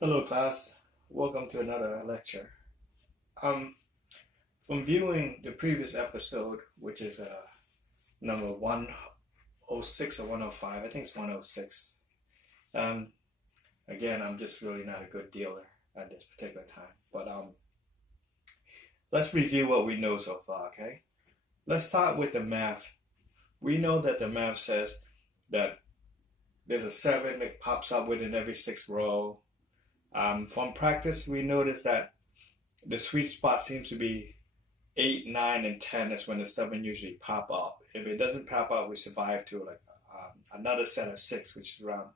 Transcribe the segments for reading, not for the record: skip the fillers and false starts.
Hello, class. Welcome to another lecture. Um, from viewing the previous episode, which is number 106 or 105, I think it's 106. Um, again, I'm just really not a good dealer at this particular time. But let's review what we know so far, okay? Let's start with the math. We know that the math says that there's a 7 that pops up within every 6th row. From practice, we notice that the sweet spot seems to be 8, 9, and 10 is when the 7 usually pop up. If it doesn't pop up, we survive to like another set of 6, which is around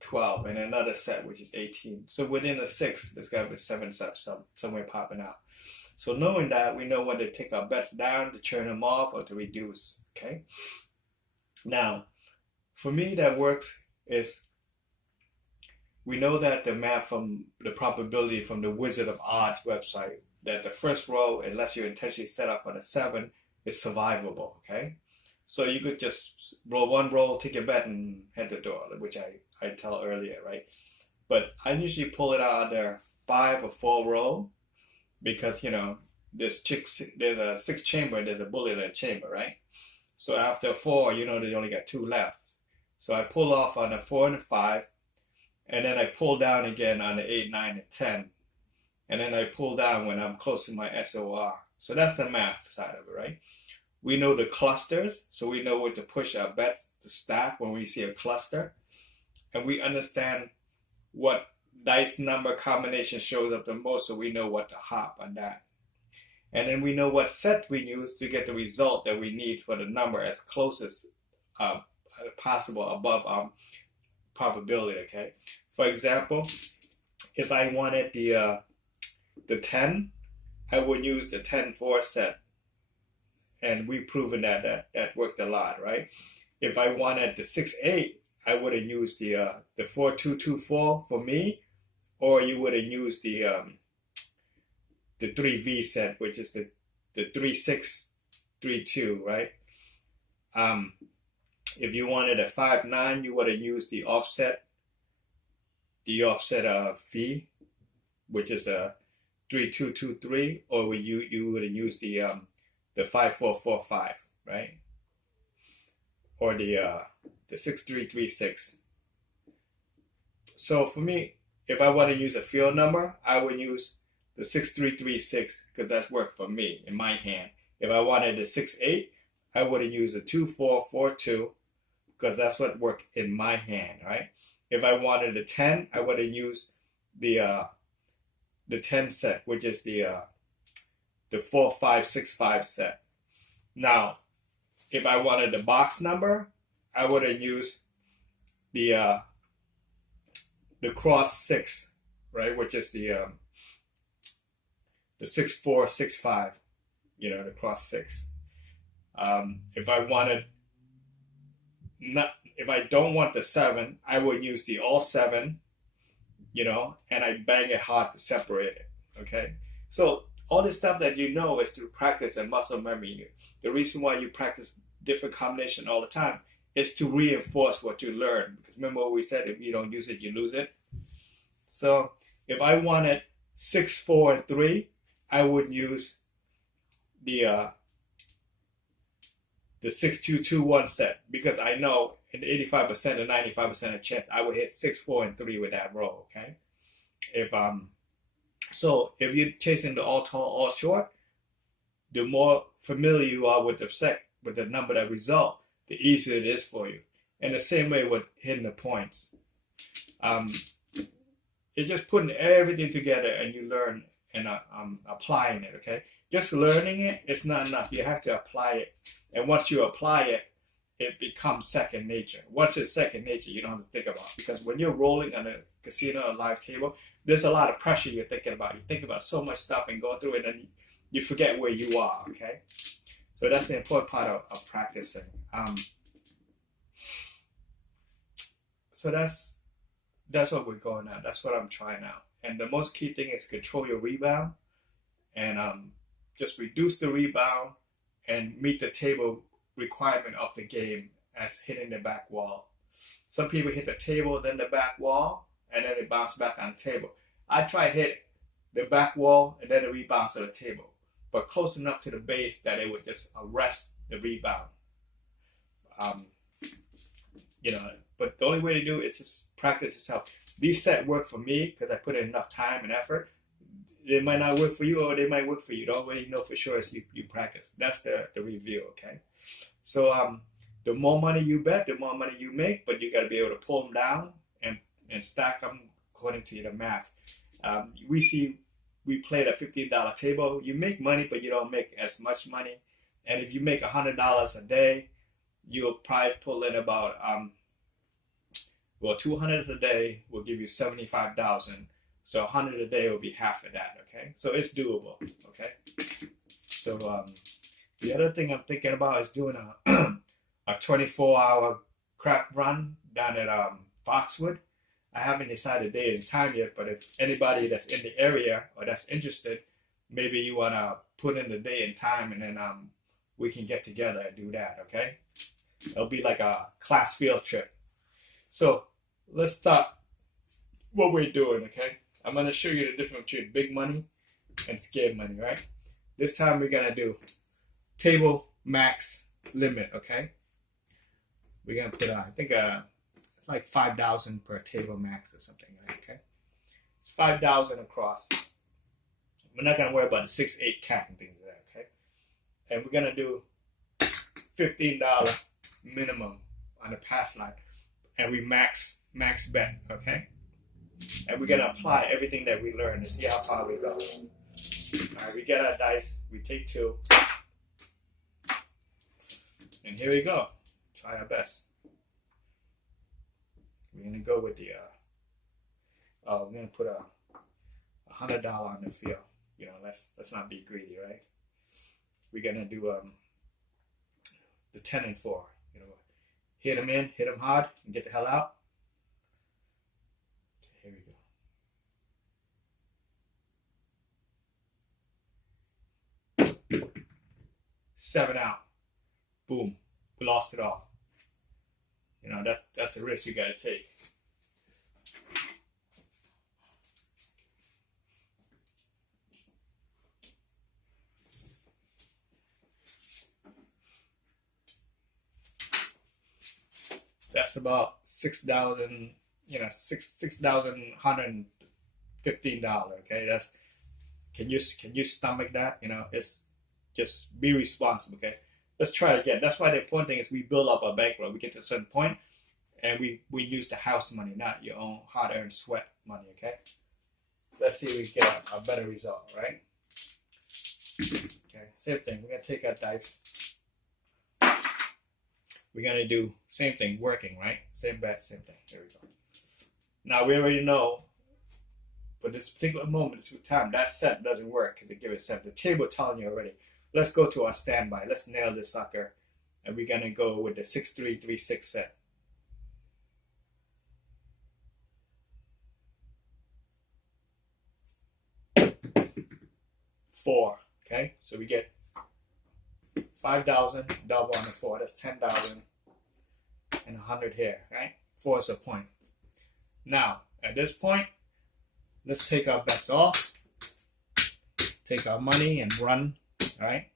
12, and another set, which is 18. So within the 6, there's got to be 7 sets somewhere popping out. So knowing that, we know when to take our bets down, to turn them off, or to reduce, okay? Now, for me, that works is we know that the math from the probability from the Wizard of Odds website that the first row, unless you intentionally set up on a 7, is survivable, okay? So you could just roll one roll, take your bet, and head the door, which I tell earlier, right? But I usually pull it out under 5 or 4 row because, there's a 6 chamber, there's a bullet in a chamber, right? So after 4, they only got 2 left. So I pull off on the 4 and the 5, and then I pull down again on the 8, 9, and 10. And then I pull down when I'm close to my SOR. So that's the math side of it, right? We know the clusters, so we know where to push our bets to stack when we see a cluster. And we understand what dice number combination shows up the most, so we know what to hop on that. And then we know what set we use to get the result that we need for the number as close as possible above probability, okay? For example, if I wanted the 10, I would use the 10-4 set. And we've proven that worked a lot, right? If I wanted the 6-8, I would have used the 4-2-2-4 for me, or you would have used the 3V set, which is the 3-6-3-2, right? If you wanted a 5-9, you would have used the offset of V, which is a 3-2-2-3, or you would have used the 5-4-4-5, right? Or the 6-3-3-6. So for me, if I want to use a field number, I would use the 6-3-3-6 because that's worked for me in my hand. If I wanted the 6-8, I would have used the 2-4-4-2 because that's what worked in my hand, right? If I wanted a 10, I would have used the 10 set, which is the 4-5-6-5 set. Now, if I wanted the box number, I would have used the cross 6, right, which is the 6-4-6-5, the cross 6. If I don't want the 7, I would use the all 7, and I bang it hard to separate it, okay? So all this stuff that is through practice and muscle memory. The reason why you practice different combination all the time is to reinforce what you learn. Because remember what we said, if you don't use it, you lose it. So if I wanted 6, 4, and 3, I would use the 6-2-2-1 set because I know in 85% or 95% of chance I would hit 6, 4, and 3 with that roll, okay? So if you're chasing the all tall, all short, the more familiar you are with the number that result, the easier it is for you. And the same way with hitting the points. It's just putting everything together and you learn and applying it, okay? Just learning it is not enough. You have to apply it. And once you apply it, it becomes second nature. Once it's second nature, you don't have to think about it. Because when you're rolling on a casino or live table, there's a lot of pressure you're thinking about. You think about so much stuff and going through it, and you forget where you are, okay? So that's the important part of practicing. So that's what we're going at. That's what I'm trying out. And the most key thing is control your rebound and just reduce the rebound and meet the table requirement of the game as hitting the back wall. Some people hit the table, then the back wall, and then they bounce back on the table. I try hit the back wall and then it rebounds to the table, but close enough to the base that it would just arrest the rebound. Um, but the only way to do it is just practice yourself. These set work for me because I put in enough time and effort. They might not work for you, or they might work for you. The only way you know for sure is you practice. That's the review, okay? So the more money you bet, the more money you make, but you got to be able to pull them down and stack them according to the math. We played a $15 table. You make money, but you don't make as much money. And if you make $100 a day, you'll probably pull in about $200 a day will give you 75,000. So 100 a day will be half of that. Okay, so it's doable. Okay, so the other thing I'm thinking about is doing a 24-hour crap run down at Foxwood. I haven't decided date and time yet, but if anybody that's in the area or that's interested, maybe you want to put in the day and time, and then we can get together and do that, okay? It'll be like a class field trip. So let's start what we're doing, okay? I'm going to show you the difference between big money and scared money, right? This time we're going to do table max limit, okay? We're going to put, I think, like 5,000 per table max or something, right? Okay? It's 5,000 across. We're not going to worry about the 6-8 cat and things like that, okay? And we're going to do $15 minimum on the pass line. And we max bet, okay? And we're going to apply everything that we learned to see how far we go. All right, we get our dice. We take 2. And here we go. Try our best. We're going to go with the, we're going to put a $100 on the field. Let's not be greedy, right? We're going to do the 10 and 4. Hit them in, hit them hard, and get the hell out. Okay, here we go. 7 out. Boom. We lost it all. That's a risk you got to take. That's about $6,000, $6,115. Okay, that's can you stomach that? It's just be responsible. Okay, let's try it again. That's why the important thing is we build up our bankroll. We get to a certain point, and we use the house money, not your own hard-earned sweat money. Okay, let's see if we get a better result. Right? Okay, same thing. We're gonna take our dice. We're going to do same thing, working, right? Same bet, same thing. Here we go. Now, we already know, for this particular moment, this time, that set doesn't work because it gives it set. The table telling you already. Let's go to our standby. Let's nail this sucker. And we're going to go with the 6-3-3-6 set. 4. Okay? So we get 5,000, double on the 4. That's 10,000 and 100 here, right? 4 is a point. Now, at this point, let's take our bets off, take our money and run, right?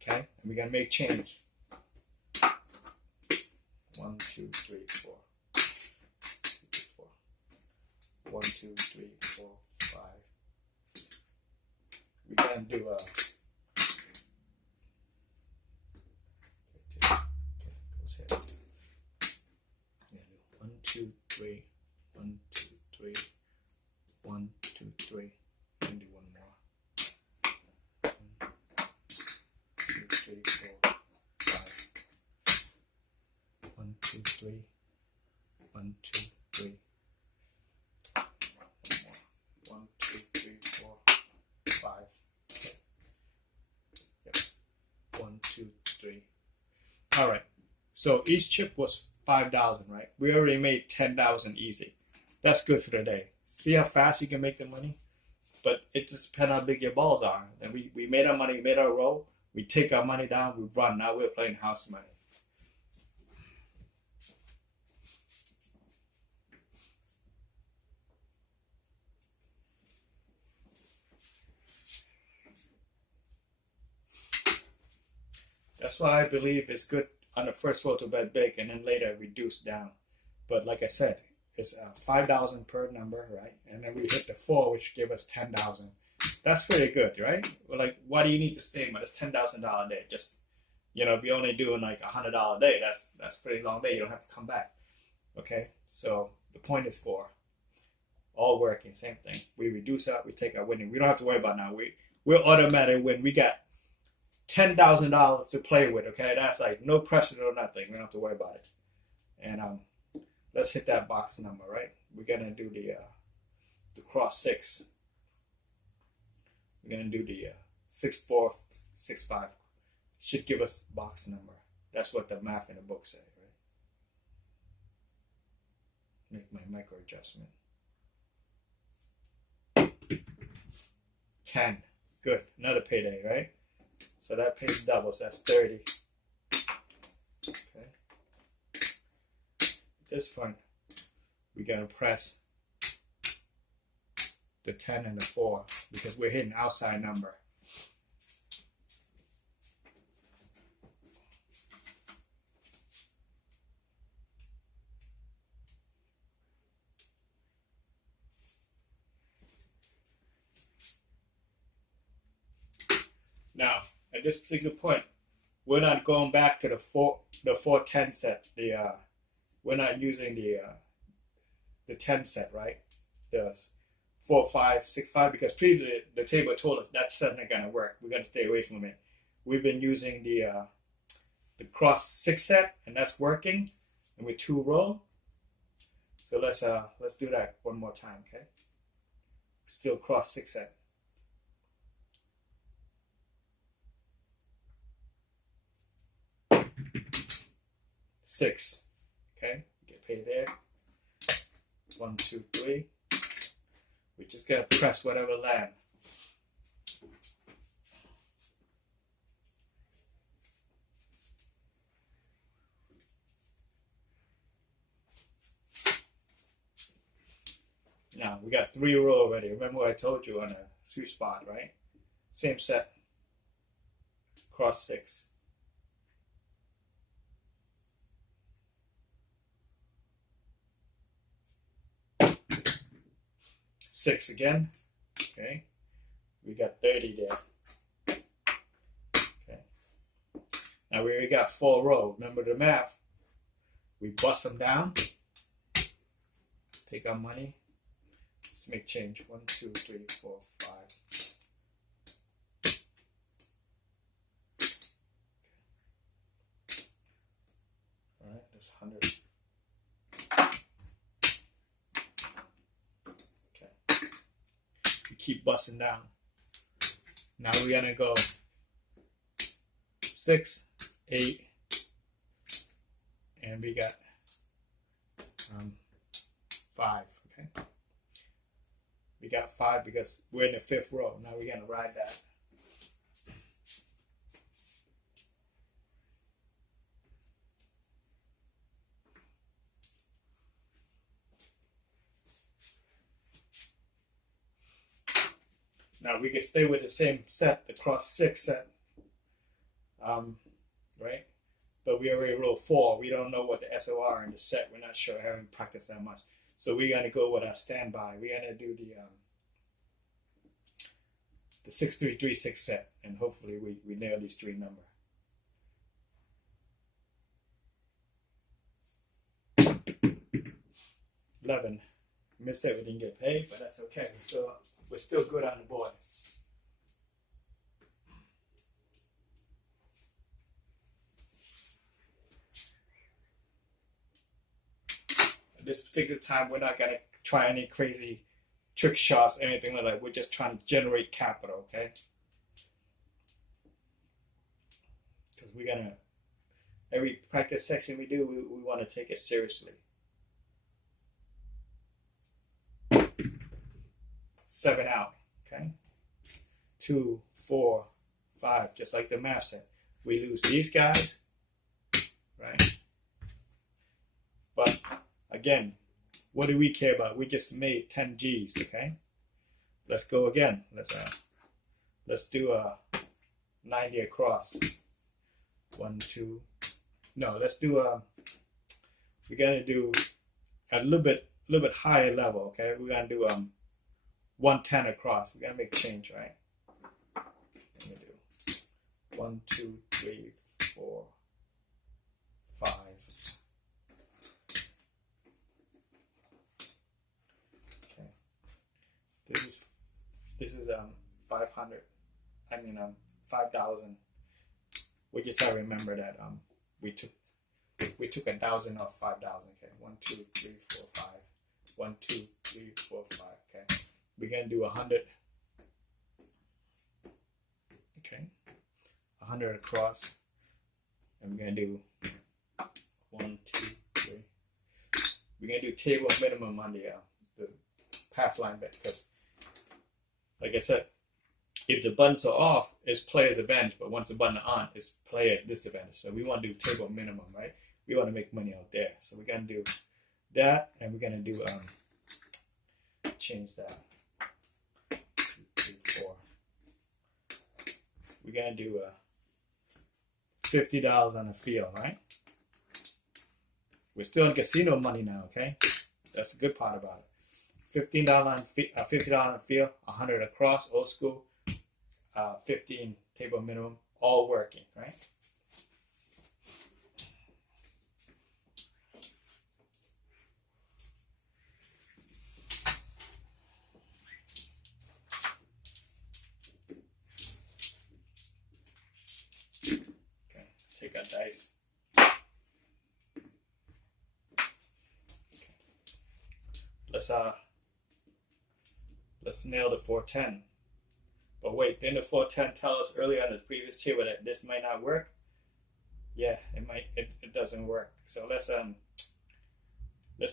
Okay, and we're gonna make change. 1, 2, 3, 4. 1, 2, 3, 4, 5. We're gonna do a 1, 2, 3, 1, 2, 3, 1, 2, 3. And do one more. 1, 2, 3, 4, 5. 1, 2, 3. 1, 2, 3. 1, 2, 3, 4, 5. Yep. 1, 2, 3. All right. So each chip was 5,000, right? We already made 10,000 easy. That's good for the day. See how fast you can make the money? But it just depends how big your balls are. And we made our money, we made our roll. We take our money down, we run. Now we're playing house money. That's why I believe it's good on the first floor to bet big and then later reduce down. But like I said, it's 5,000 per number, right? And then we hit the 4, which give us 10,000. That's pretty good, right? We're like, why do you need to stay? But it's $10,000 a day. Just, if you're only doing like $100 a day, that's a pretty long day. You don't have to come back. Okay, so the point is 4. All working, same thing. We reduce out, we take our winning. We don't have to worry about now. We'll automatically win. We got $10,000 to play with. Okay, that's like no pressure or nothing. We don't have to worry about it. And let's hit that box number, right? We're gonna do the cross 6. We're gonna do the 6 4 6 5. Should give us box number. That's what the math in the book say, right? Make my micro adjustment. 10. Good. Another payday, right? So that pays double, so that's 30. Okay. At this point, we gotta press the 10 and the 4 because we're hitting outside number. Now, at this particular point, we're not going back to the 410 set. We're not using the 10 set, right? The 4 5 6 5 because previously the table told us that's not gonna work. We're gonna stay away from it. We've been using the cross 6 set, and that's working, and with 2 row. So let's do that one more time, okay? Still cross 6 set. 6. Okay, get paid there. 1 2 3. We just gotta press whatever land. Now we got 3 row already. Remember what I told you on a sweet spot, right? Same set. Cross 6. 6 again. Okay. We got 30 there. Okay. Now we already got 4 row. Remember the math. We bust them down. Take our money. Let's make change. 1 2 3 4 5. All right, that's 100. Keep busting down. Now we're gonna go 6, 8, and we got 5. Okay, we got 5 because we're in the 5th row. Now we're gonna ride that. Now we can stay with the same set, the cross 6 set, right? But we already rolled 4. We don't know what the SOR in the set. We're not sure. I haven't practiced that much. So we're gonna go with our standby. We're gonna do the 6 3 3 6 set, and hopefully we nail these 3 numbers. 11. Missed it. We didn't get paid, but that's okay. We're still good on the board. At this particular time, we're not gonna try any crazy trick shots, anything like that. We're just trying to generate capital, okay? Because we're gonna every practice section we do, we want to take it seriously. 7 out, okay? 2 4 5, just like the math said. We lose these guys, right? But again, what do we care about? We just made 10 G's, okay? Let's go again. Let's do a 90 across. 1, 2. No, let's do we're gonna do a little bit higher level. Okay, we're gonna do 110 across. We're gonna make a change, right? Let me do 1, 2, 3, 4, 5. Okay, this is 500. I mean 5,000. We just have to remember that we took 1,000 off 5,000. Okay, 1, 2, 3, 4, 5. 1, 2, 3, 4, 5. Okay, we're gonna do 100. Okay, 100 across, and we're gonna do 1, 2, 3. We're gonna do table minimum on the pass line bet because, like I said, if the buttons are off, it's player's advantage, but once the buttons are on, it's player's disadvantage. So we want to do table minimum, right? We want to make money out there. So we're gonna do that, and we're gonna do change that. 2, 3, 4. We're gonna do $50 on the field, right? We're still in casino money now, okay? That's the good part about it. $50 on the field, 100 across, old school. 15 table minimum, all working, right? Okay, take our dice. Okay. Let's nail the 410. But wait, didn't the 410 tell us earlier on the previous table that this might not work? Yeah, it doesn't work. So let's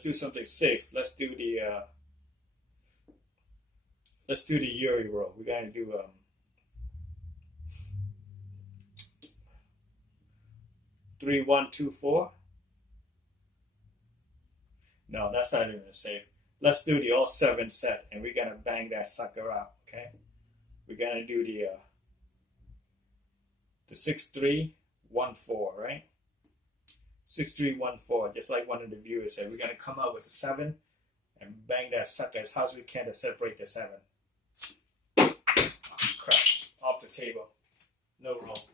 do something safe. Let's do the Yuri roll. We're gonna do 3, 1, 2, 4. No, that's not even safe. Let's do the all 7 set, and we're gonna bang that sucker out. Okay. We're gonna do the 6, 3, 1, 4, right? 6, 3, 1, 4, just like one of the viewers said. We're gonna come out with the 7 and bang that sucker as hard as we can to separate the 7. Oh, crap! Off the table. No roll.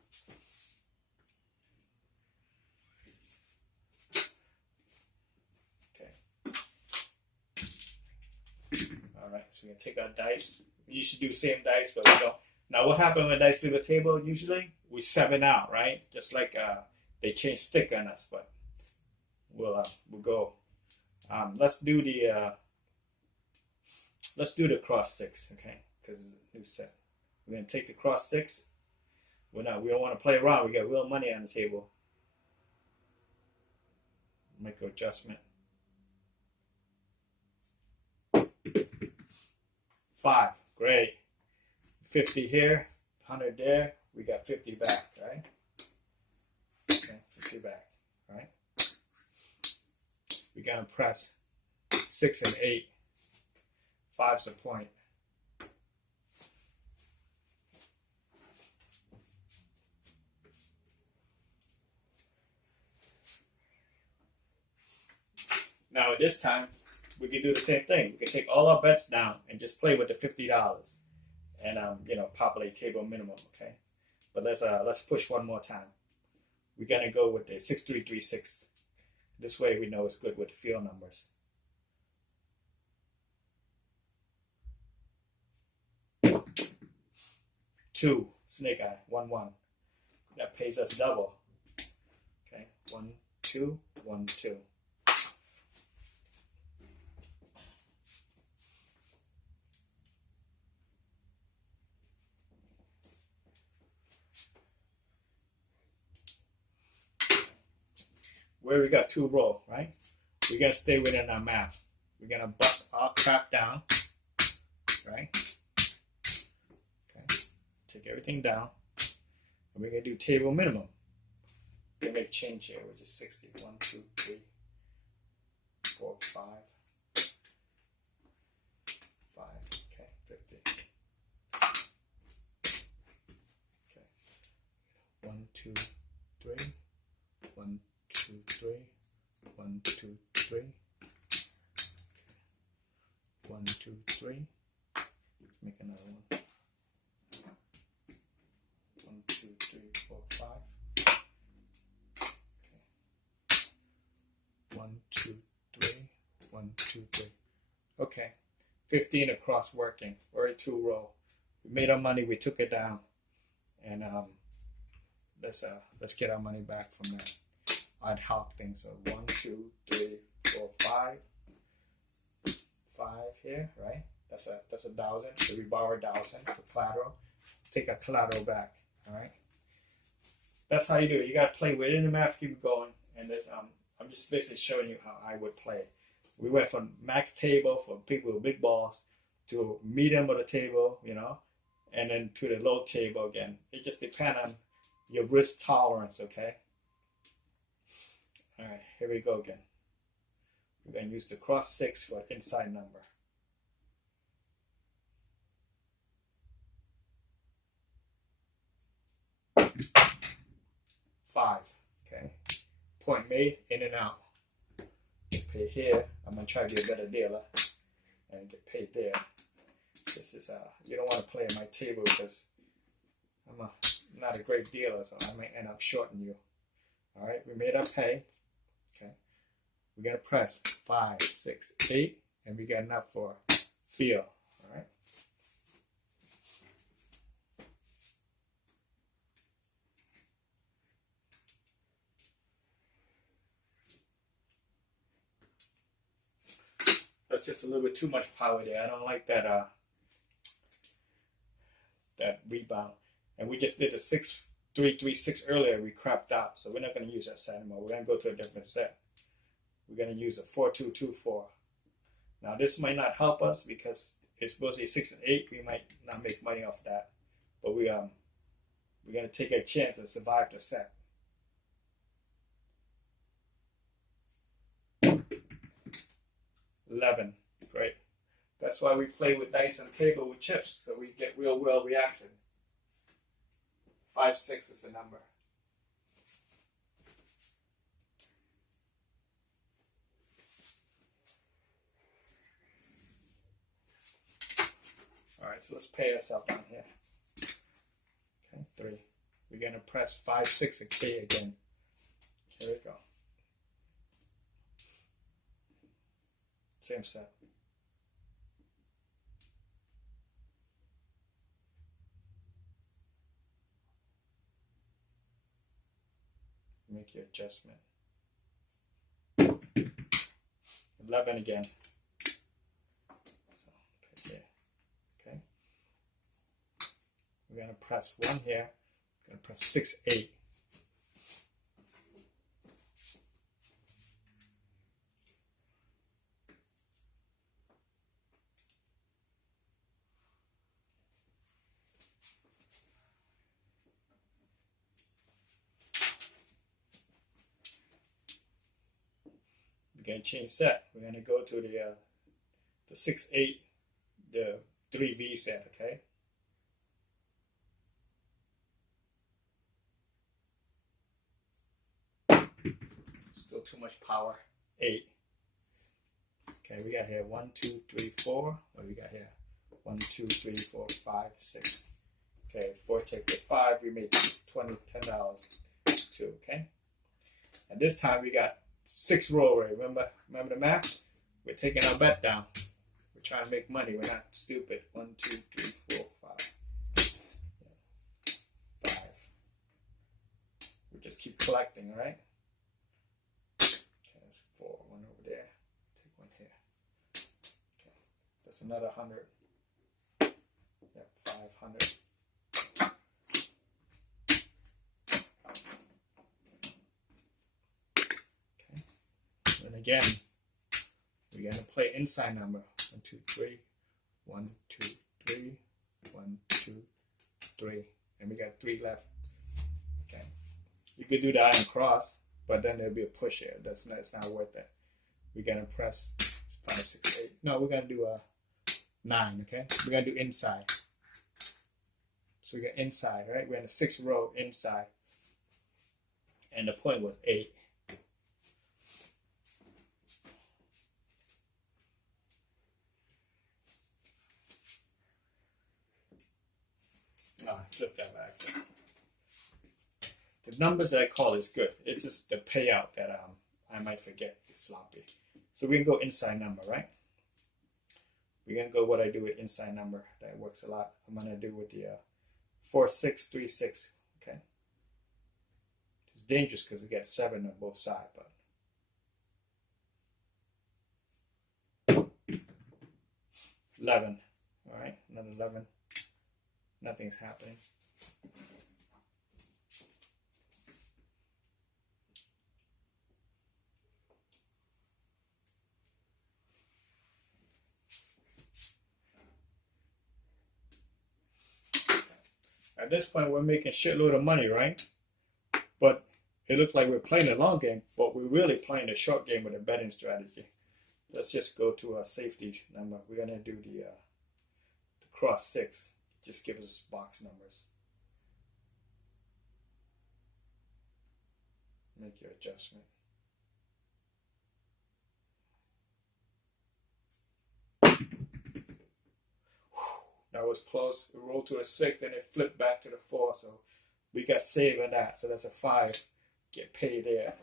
Okay. All right. So we're gonna take our dice. You should do same dice, but we don't. Now, what happened when dice leave a table? Usually, we 7 out, right? Just like they change stick on us, but we'll go. Let's do the cross 6, okay? Because it's a new set. We're gonna take the cross 6. We don't want to play around. We got real money on the table. Micro adjustment. 5. Great. 50 here, 100 there. We got 50 back, right? Okay, 50 back, right? We're gonna press 6 and 8. 5's the point. Now at this time, we can do the same thing. We can take all our bets down and just play with the $50 and populate table minimum, okay? But let's push one more time. We're gonna go with the 6336. This way we know it's good with the field numbers. Two, snake eye, 1, 1. That pays us double. Okay, 1, 2, 1, 2. Where we got 2 roll, right? We're gonna stay within our math. We're gonna bust our crap down, right? Okay, take everything down, and we're gonna do table minimum. We're gonna make change here, which is 60. 1, 2, 3, 4, 5. 5. Okay, 50. Okay. 1, 2, 3. 3. 1, 2, 3. Make another one. 1, 2, 3, 4, 5. Okay. 1, 2, 3. 1, 2, 3. Okay. 15 across working. Or a 2 row. We made our money. We took it down, and let's get our money back from that. I'd help things. So 1, 2, 3, 4, 5. 5 here, right? That's a 1,000. So we borrow 1,000 for collateral. Take our collateral back. All right. That's how you do it. You gotta play with it in the math. Keep going. And this I'm just basically showing you how I would play. We went from max table for people with big balls to medium of the table, you know, and then to the low table again. It just depends on your risk tolerance, okay? All right, here we go again. We're going to use the cross 6 for inside number. 5, okay? Point made, in and out. Get paid here. I'm going to try to be a better dealer and get paid there. This is, you don't want to play at my table because I'm not a great dealer, so I might end up shorting you. All right, we made our pay. Okay, we're going to press 5, 6, 8, and we got enough for feel. All right. That's just a little bit too much power there. I don't like that that rebound. And we just did the 6, 3, 3, 6 earlier. We crapped out, so we're not going to use that set anymore. We're going to go to a different set. We're going to use a 4, 2, 2, 4. Now this might not help us because it's supposed to be 6 and 8. We might not make money off that, but we're going to take a chance and survive the set. 11, great. That's why we play with dice and table with chips, so we get real reaction. 5, 6 is the number. All right, so let's pay ourselves down here. Okay, 3. We're gonna press 5, 6, and K again. Here we go. Same set. Make your adjustment. 11 again. So put here. Okay. We're gonna press 1 here. We're gonna press 6, 8. We're going to change set. We're going to go to the 6, 8, the 3V set, okay? Still too much power. 8. Okay, we got here 1, 2, 3, 4. What do we got here? 1, 2, 3, 4, 5, 6. Okay, 4 take the 5. We made $10. 2, okay? And this time we got 6 roll rate. Remember the math? We're taking our bet down. We're trying to make money. We're not stupid. 1, 2, 3, 4, 5. 5. We just keep collecting, right? Okay, that's 4. 1 over there. Take 1 here. Okay, that's another 100. Yep, 500. And again, we're going to play inside number. 1, 2, 3. 1, 2, 3. 1, 2, 3. And we got 3 left. Okay. You could do the iron cross, but then there'll be a push here. It's not worth it. We're going to press 5, 6, 8. No, we're going to do a 9, okay? We're going to do inside. So we got inside, right? We're in the 6th row inside. And the point was 8. I flipped that by accident. The numbers that I call is good. It's just the payout that I might forget is sloppy. So we can go inside number, right? We're gonna go what I do with inside number. That works a lot. I'm gonna do with the 4636. Okay. It's dangerous because it gets 7 on both sides, but 11. All right, another 11. Nothing's happening. At this point, we're making shitload of money, right? But it looks like we're playing the long game, but we're really playing the short game with a betting strategy. Let's just go to our safety number. We're gonna do the cross 6. Just give us box numbers. Make your adjustment. That was close. We rolled to a 6, then it flipped back to the 4. So we got saved on that. So that's a 5. Get paid there.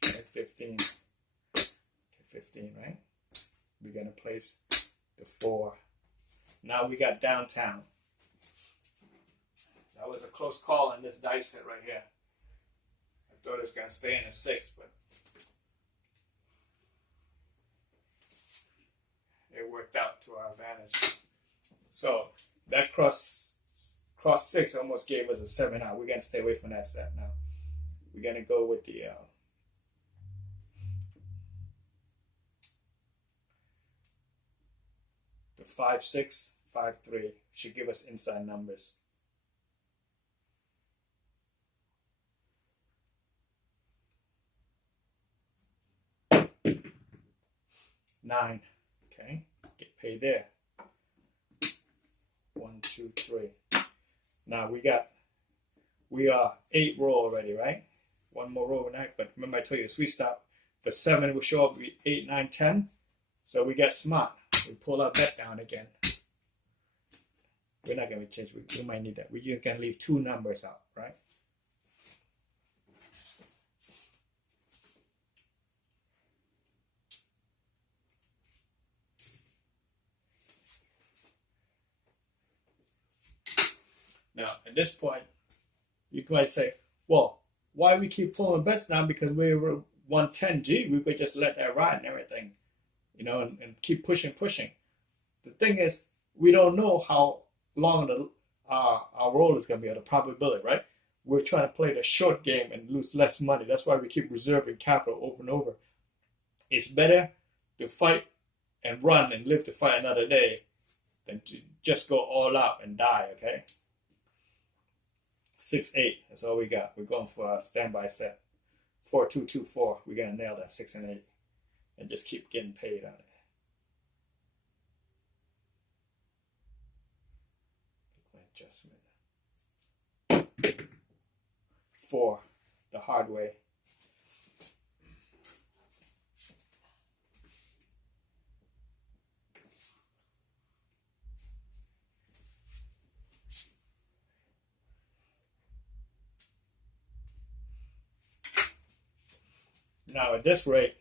15. 15, right? We're going to place the 4. Now we got downtown. That was a close call on this dice set right here. I thought it was going to stay in a 6, but it worked out to our advantage. So that cross 6 almost gave us a 7 out. We're going to stay away from that set now. We're going to go with the 5 6 5 3 should give us inside numbers. Nine. Okay, get paid there. 1 2 3. Now we are 8 roll already, right? One more roll tonight, but remember I told you sweet stop. The 7 will show up 8 9 10. So we get smart. We pull our bet down again. We're not going to change. We might need that. We're just going to leave 2 numbers out, right? Now, at this point, you might say, well, why we keep pulling bets now? Because we were 110G. We could just let that ride and everything, and keep pushing. The thing is, we don't know how long our roll is going to be, or the probability, right? We're trying to play the short game and lose less money. That's why we keep reserving capital over and over. It's better to fight and run and live to fight another day than to just go all out and die, okay? 6 8, that's all we got. We're going for a standby set. 4 2 2 4. We're going to nail that 6 and 8 and just keep getting paid on it. Adjustment. 4, the hard way. Now at this rate,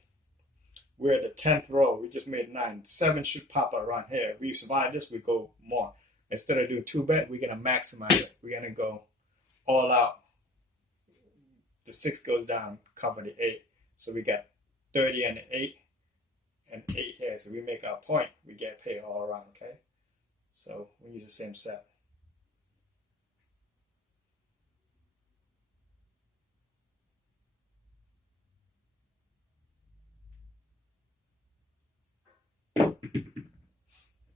we're at the 10th row. We just made 9. 7 should pop up around here. If we survive this, we go more. Instead of doing 2 bet, we're going to maximize it. We're going to go all out. The 6 goes down, cover the 8. So we got 30 and 8 and 8 here. So we make our point. We get paid all around, okay? So we use the same set.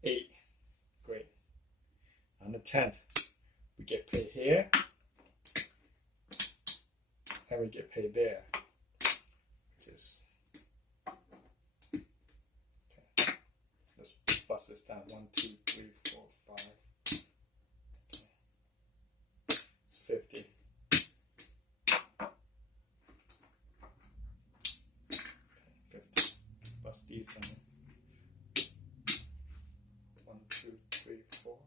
Eight. Great. On the 10th, we get paid here. And we get paid there. Just okay. Let's bust this down. 1 2 3 4 5. Okay. 50. Okay. 50. Bust these down. 1 2 3 4.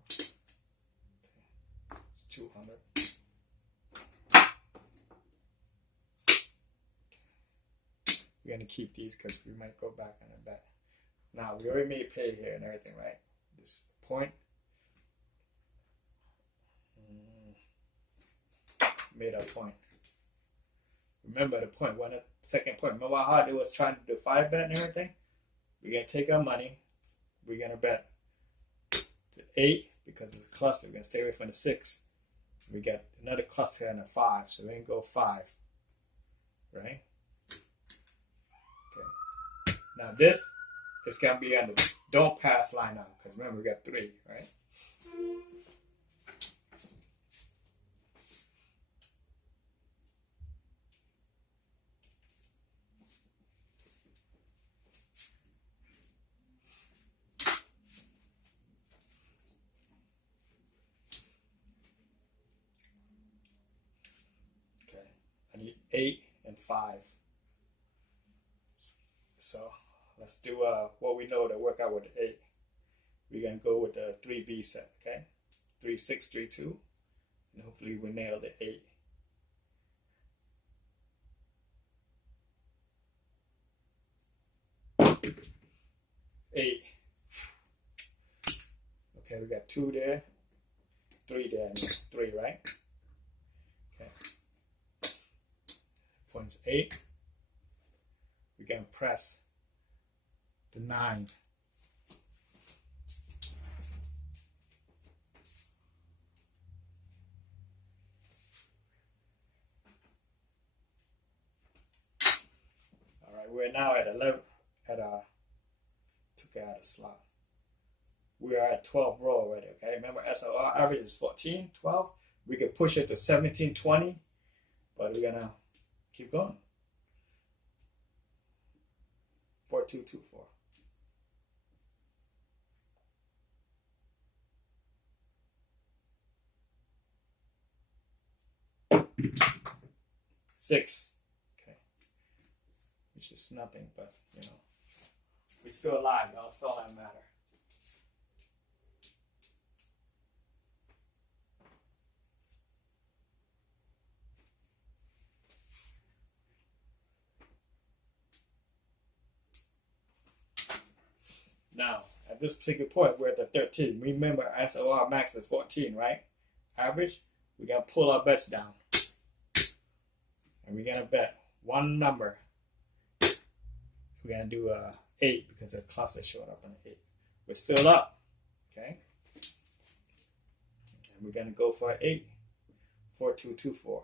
200. We're gonna keep these because we might go back on a bet. Now we already made pay here and everything, right? This point. Made a point. Remember the point, one second point. Remember how hard it was trying to do 5 bet and everything? We're gonna take our money. We're gonna bet to 8 because it's a cluster. We're gonna stay away from the 6. We got another cluster and a 5, so we're gonna go 5. Right? Okay. Now this is gonna be on the don't pass line now, because remember we got 3, right? I need 8 and 5. So let's do what we know to work out with the 8. We're gonna go with the 3V set, okay? 3, 6, 3, 2, and hopefully we nail the 8. Okay, we got 2 there, 3 there, and 3, right? Okay. Points 8. We can press the 9. All right, we're now at 11. Took it out of slot. We are at 12 row already. Okay, remember SOR average is 14, 12. We could push it to 17, 20, but we're gonna keep going. 4, 2, 2, 4. Six. Okay. Which is nothing, but you know. We're still alive, though. That's all that matters. Now, at this particular point, we're at the 13. Remember, SOR max is 14, right? Average. We're going to pull our bets down. And we're going to bet one number. We're going to do 8 because the cluster showed up on 8. We're still up. Okay? And we're going to go for 8. 4, 2, 2, 4.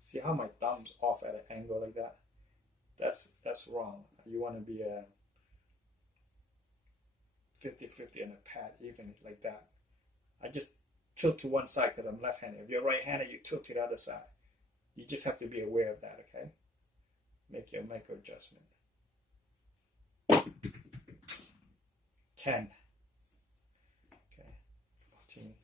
See how my thumb's off at an angle like that? That's wrong. You want to be a 50-50 and a pad even like that. I just tilt to one side because I'm left-handed. If you're right-handed, you tilt to the other side. You just have to be aware of that, okay? Make your micro adjustment. 10. Okay. 14.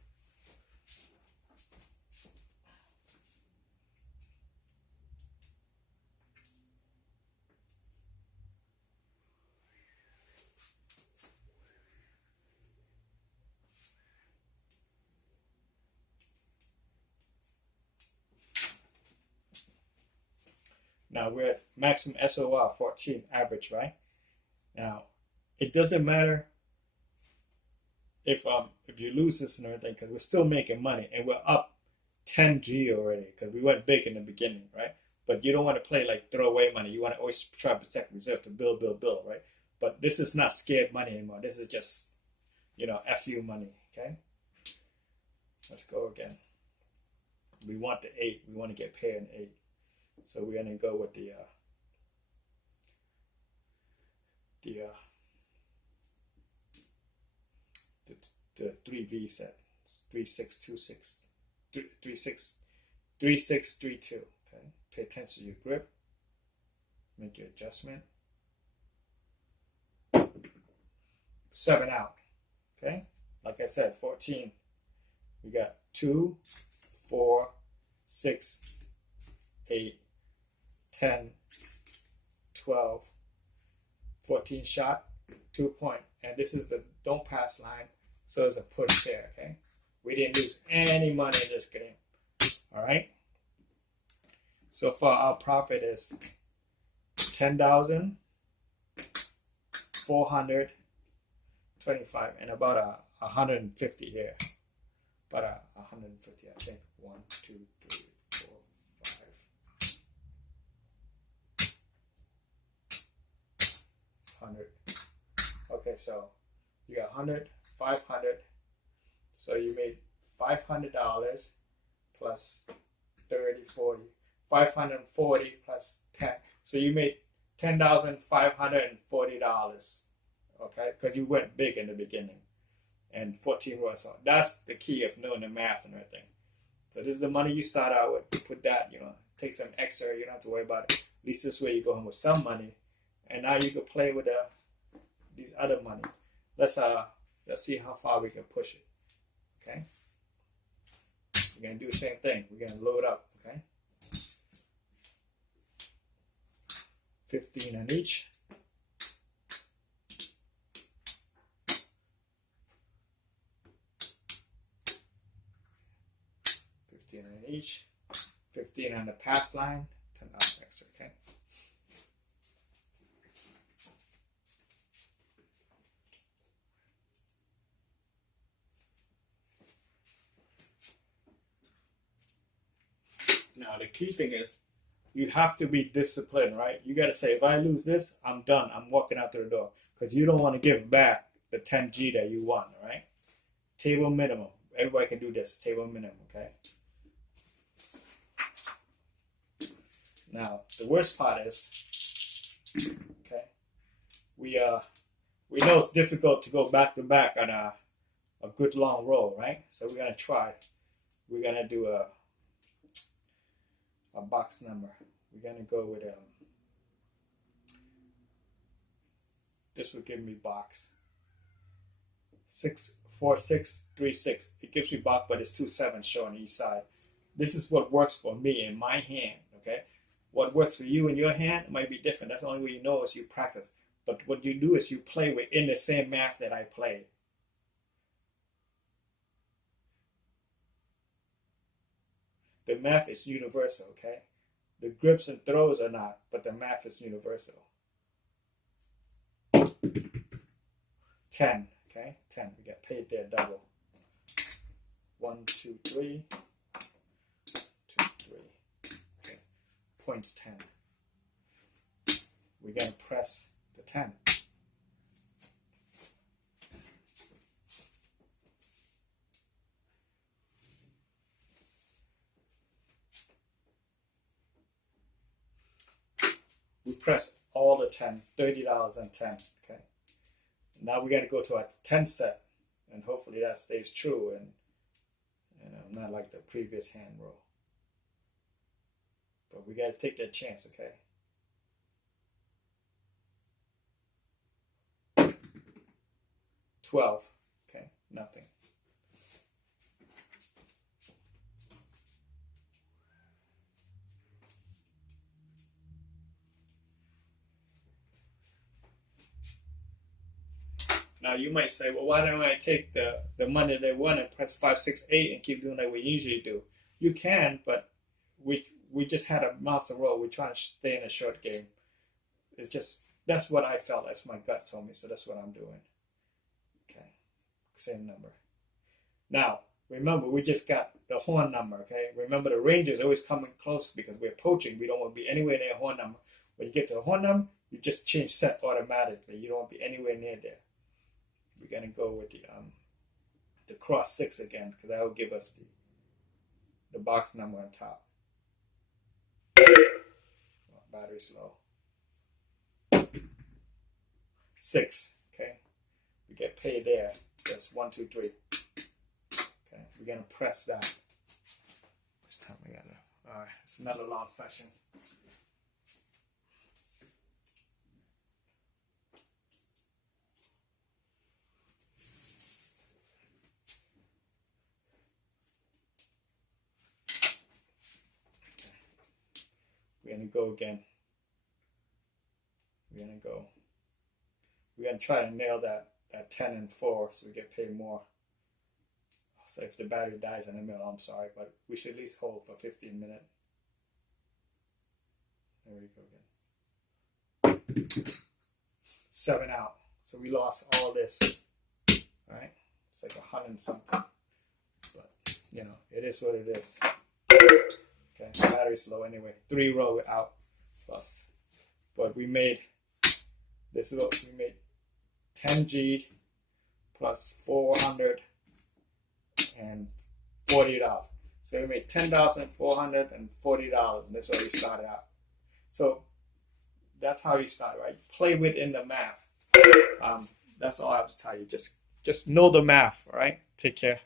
Now we're at maximum SOR 14 average, right? Now it doesn't matter if you lose this and everything because we're still making money and we're up 10G already because we went big in the beginning, right? But you don't want to play like throw away money. You want to always try to protect reserve to build, right? But this is not scared money anymore. This is just, FU money, okay? Let's go again. We want the 8. We want to get paid in 8. So we're going to go with the 3V set. 3, 6, 2, 6. 3, 6, 3, 6, 3, 2. Okay. Pay attention to your grip. Make your adjustment. 7 out. Okay. Like I said, 14. We got 2, 4, 6, 8, 10, 12, 14 shot, 2-point. And this is the don't pass line. So it's a push there, okay? We didn't lose any money in this game. All right? So far, our profit is 10,425 and about 150 here. About 150, I think. 1, 2, 3, 4, 5. 100. Okay, so you got 100, 500. So you made $500 plus 30, 40. 540 plus 10. So you made $10,540. Okay, because you went big in the beginning. And 14 was on. That's the key of knowing the math and everything. So this is the money you start out with. You put that, take some extra. You don't have to worry about it. At least this way you go home with some money. And now you can play with these other money. Let's see how far we can push it. Okay. We're gonna do the same thing. We're gonna load up. Okay. 15 on each. On each, 15 on the pass line, $10 extra, okay? Now the key thing is you have to be disciplined, right? You got to say, if I lose this, I'm done. I'm walking out the door because you don't want to give back the 10G that you won, right? Table minimum. Everybody can do this. Table minimum, okay? Now, the worst part is, okay, we know it's difficult to go back to back on a good long roll, right? So we're gonna try. We're gonna do a box number. We're gonna go with this will give me box 64636. It gives me box, but it's 2 7s showing each side. This is what works for me in my hand, okay? What works for you in your hand might be different. That's the only way you know is you practice. But what you do is you play within the same math that I play. The math is universal, okay? The grips and throws are not, but the math is universal. 10, okay? 10. We get paid there double. 1, 2, 3. 2, 3. Points 10. We're going to press the 10. We press all the 10, $30 and 10. Okay. Now we're going to go to a 10 set, and hopefully that stays true and not like the previous hand roll. But we got to take that chance, okay? $12, okay, nothing. Now you might say, well, why don't I take the money they won and press 5, 6, 8 and keep doing like we usually do? You can, but we just had a monster roll. We're trying to stay in a short game. It's just, that's what I felt. That's my gut told me. So that's what I'm doing. Okay. Same number. Now, remember, we just got the horn number, okay? Remember, the range is always coming close because we're poaching. We don't want to be anywhere near horn number. When you get to the horn number, you just change set automatically. You don't want to be anywhere near there. We're going to go with the cross 6 again because that will give us the box number on top. Battery's low. 6, okay? We get paid there. So that's 1, 2, 3. Okay, we're going to press that. This time we got to. All right, it's another long session. We're going to go again. We're going to go we're gonna try to nail that 10 and 4 so we get paid more. So if the battery dies in the middle, I'm sorry, but we should at least hold for 15 minutes. There we go again. 7 out. So we lost all this, right? It's like 100 and something. But, you know, it is what it is. Okay, battery's low anyway. 3 row without plus. But we made this look. We made 10G plus $440. So we made $10,440, and that's where we started out. So that's how you start, right? Play within the math. That's all I have to tell you. Just know the math, right? Take care.